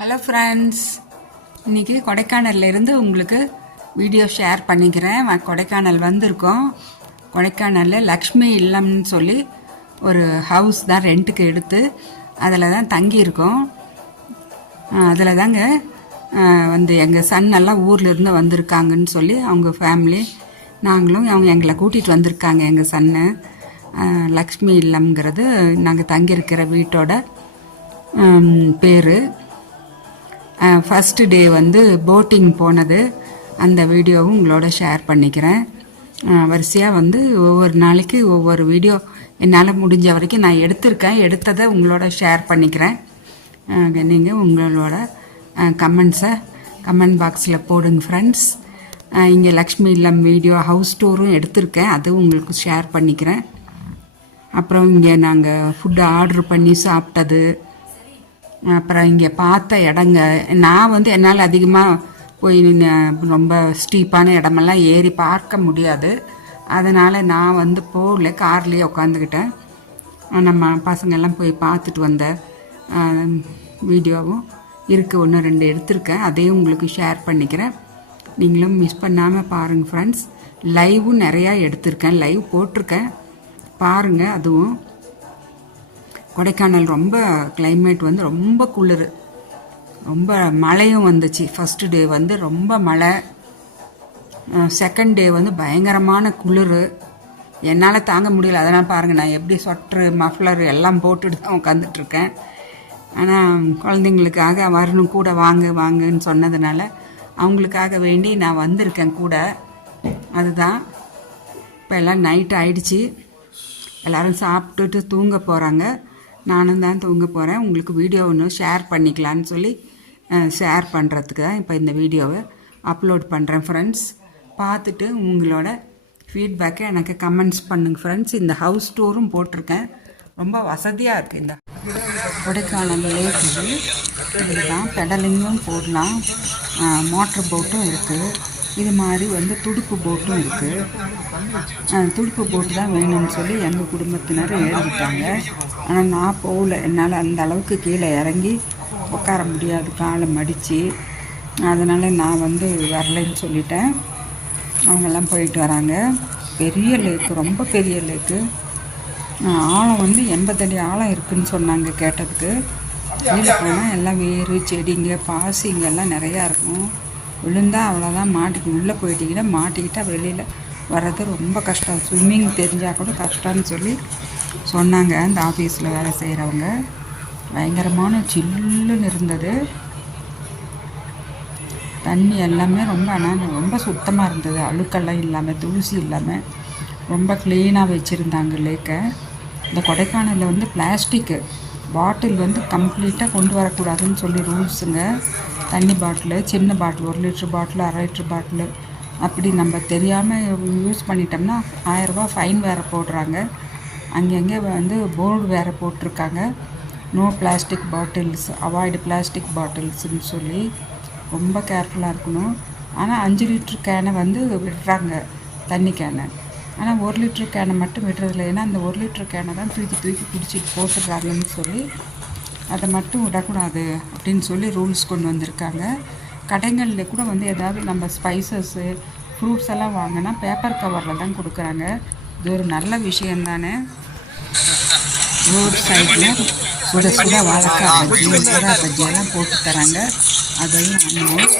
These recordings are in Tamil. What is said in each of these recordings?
ஹலோ ஃப்ரெண்ட்ஸ், இன்றைக்கி கொடைக்கானல்லேருந்து உங்களுக்கு வீடியோ ஷேர் பண்ணிக்கிறேன். கொடைக்கானல் வந்திருக்கோம். கொடைக்கானலில் லக்ஷ்மி இல்லம்னு சொல்லி ஒரு ஹவுஸ் தான் ரெண்ட்டுக்கு எடுத்து அதில் தான் தங்கியிருக்கோம். அதில் தாங்க வந்து எங்கள் சன் எல்லாம் ஊர்லேருந்து வந்திருக்காங்கன்னு சொல்லி அவங்க ஃபேமிலி நாங்களும் அவங்க எங்களை கூட்டிகிட்டு வந்திருக்காங்க. எங்கள் சன்னு லக்ஷ்மி இல்லம்ங்கிறது நாங்கள் தங்கியிருக்கிற வீட்டோட பேர். ஃபஸ்ட்டு டே வந்து போட்டிங் போனது, அந்த வீடியோவும் உங்களோட ஷேர் பண்ணிக்கிறேன். வரிசையாக வந்து ஒவ்வொரு நாளைக்கு ஒவ்வொரு வீடியோ என்னால் முடிஞ்ச வரைக்கும் நான் எடுத்ததை உங்களோட ஷேர் பண்ணிக்கிறேன். நீங்கள் உங்களோட கமெண்ட் பாக்ஸில் போடுங்க ஃப்ரெண்ட்ஸ். இங்கே லக்ஷ்மி இல்லம் வீடியோ ஹவுஸ் டூரும் எடுத்திருக்கேன், அதுவும் உங்களுக்கு ஷேர் பண்ணிக்கிறேன். அப்புறம் இங்கே நாங்கள் ஃபுட்டு ஆர்டர் பண்ணி சாப்பிட்டது, அப்புறம் இங்கே பார்த்த இடங்க. நான் வந்து என்னால் அதிகமாக போய் ரொம்ப ஸ்டீப்பான இடமெல்லாம் ஏறி பார்க்க முடியாது, அதனால் நான் வந்து போகல, கார்லேயே உட்காந்துக்கிட்டேன். நம்ம பசங்கள்லாம் போய் பார்த்துட்டு வந்த வீடியோவும் இருக்குது, 1-2 எடுத்திருக்கேன், அதையும் உங்களுக்கு ஷேர் பண்ணிக்கிறேன். நீங்களும் மிஸ் பண்ணாமல் பாருங்கள் ஃப்ரெண்ட்ஸ். லைவும் நிறையா எடுத்திருக்கேன், லைவ் போட்டிருக்கேன், பாருங்கள். அதுவும் கொடைக்கானல் ரொம்ப கிளைமேட் வந்து ரொம்ப குளிர், ரொம்ப மழையும் வந்துச்சு. ஃபஸ்ட்டு டே வந்து ரொம்ப மழை, செகண்ட் டே வந்து பயங்கரமான குளிர், என்னால் தாங்க முடியல. அதனால் பாருங்கள், நான் எப்படி ஸ்வெட்ரு மஃப்ளர் எல்லாம் போட்டுட்டு தான் உட்காந்துட்ருக்கேன். ஆனால் குழந்தைங்களுக்காக வரணும், கூட வாங்குன்னு சொன்னதுனால அவங்களுக்காக வேண்டி நான் வந்திருக்கேன் கூட. அதுதான் இப்போ எல்லாம் நைட் ஆயிடுச்சு, எல்லோரும் சாப்பிட்டுட்டு தூங்க போகிறாங்க. நானும் தான் தூங்க போகிறேன். உங்களுக்கு வீடியோ ஒன்று ஷேர் பண்ணிக்கலான்னு சொல்லி ஷேர் பண்ணுறதுக்கு தான் இப்போ இந்த வீடியோவை அப்லோட் பண்ணுறேன் ஃப்ரெண்ட்ஸ். பார்த்துட்டு உங்களோட ஃபீட்பேக்கை எனக்கு கமெண்ட்ஸ் பண்ணுங்க ஃப்ரெண்ட்ஸ். இந்த ஹவுஸ் டூரும் போட்டிருக்கேன், ரொம்ப வசதியாக இருக்குது. இந்த கொடைக்கானல் லேக் இதுதான், பெடலிங்கும் போடலாம், மோட்டர் போட்டும் இருக்குது, இது மாதிரி வந்து துடுப்பு போட்டும் இருக்குது. துடுப்பு போட்டு தான் வேணும்னு சொல்லி எங்கள் குடும்பத்தினர் எழுதிட்டாங்க. ஆனால் நான் போகல, என்னால் அந்த அளவுக்கு கீழே இறங்கி உட்கார முடியாது, காலை மடித்து. அதனால் நான் வந்து வரலைன்னு சொல்லிட்டேன். அவங்கெல்லாம் போயிட்டு வராங்க. பெரிய லேக்கு, ரொம்ப பெரிய லேக்கு, ஆழம் வந்து 80 அடி ஆழம் இருக்குதுன்னு சொன்னாங்க கேட்டதுக்கு. கீழே போனால் எல்லாம் வேறு செடிங்க பாசிங்க எல்லாம் நிறையா இருக்கும், விழுந்தால் அவ்வளோதான், உள்ளே போயிட்டிங்கன்னா மாட்டிக்கிட்டால் வெளியில் வர்றது ரொம்ப கஷ்டம், ஸ்விம்மிங் தெரிஞ்சால் கூட கஷ்டம்னு சொல்லி சொன்னாங்க அந்த ஆஃபீஸில் வேலை செய்கிறவங்க. பயங்கரமான சில்லுன்னு இருந்தது தண்ணி எல்லாமே, ரொம்ப சுத்தமாக இருந்தது, அழுக்கெல்லாம் இல்லாமல் தூசி இல்லாமல் ரொம்ப க்ளீனாக வச்சுருந்தாங்க லேக்கை. இந்த கொடைக்கானலில் வந்து பிளாஸ்டிக்கு பாட்டில் வந்து கம்ப்ளீட்டாக கொண்டு வரக்கூடாதுன்னு சொல்லி ரூல்ஸுங்க. தண்ணி பாட்டிலு, சின்ன பாட்டில், 1 லிட்டர் பாட்டில், 1/2 லிட்டர் பாட்டில், அப்படி நம்ம தெரியாமல் யூஸ் பண்ணிட்டோம்னா 1000 ரூபா ஃபைன் வேறு போடுறாங்க. அங்கங்கே வந்து போர்டு வேறு போட்டிருக்காங்க, no plastic bottles, avoid plastic பாட்டில்ஸ்ன்னு சொல்லி ரொம்ப கேர்ஃபுல்லாக இருக்கணும். ஆனால் 5 லிட்டர் கேனை வந்து விடுறாங்க, தண்ணி கேனை. ஆனால் 1 லிட்டர் கேனை மட்டும் விடுறதில்ல, ஏன்னா அந்த 1 லிட்டர் கேனை தான் தூக்கி பிடிச்சிட்டு போட்டுடுறாங்கன்னு சொல்லி அதை மட்டும் விடக்கூடாது அப்படின்னு சொல்லி ரூல்ஸ் கொண்டு வந்திருக்காங்க. கடைகளில் கூட வந்து ஏதாவது நம்ம ஸ்பைசஸ்ஸு ஃப்ரூட்ஸ் எல்லாம் வாங்கினா பேப்பர் கவரில் தான் கொடுக்குறாங்க. இது ஒரு நல்ல விஷயந்தானே. ரோட் சைடில் சுட வாழைக்காய் பஜ்ஜி, சுடா பஜ்ஜியெல்லாம் போட்டு தராங்க. அதையும் வாங்குவோம்.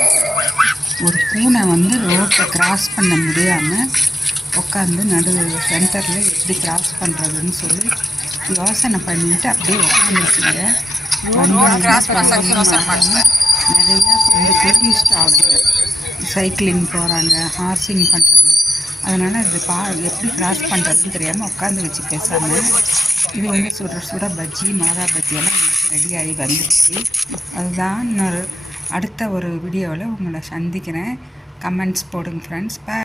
ஒரு பூனை வந்து ரோட்டை கிராஸ் பண்ண முடியாமல் உட்காந்து சென்டரில் எப்படி கிராஸ் பண்ணுறதுன்னு சொல்லி யோசனை பண்ணிட்டு அப்படியே உட்காந்துருச்சுங்க. நிறையா இந்த டூரிஸ்ட் ஆகுங்க, சைக்கிளிங் போகிறாங்க, ஹார்சிங் பண்ணுறது, அதனால் இது எப்படி கிராஸ் பண்ணுறதுன்னு தெரியாமல் உட்காந்து வச்சு பேசாமல். இது வந்து சுட பஜ்ஜி, மிளகா பஜ்ஜியெல்லாம் எனக்கு ரெடி ஆகி வந்துடுச்சு. அதுதான் இன்னொரு அடுத்த ஒரு வீடியோவில் உங்களை சந்திக்கிறேன். கமெண்ட்ஸ் போடுங்க ஃப்ரெண்ட்ஸ்.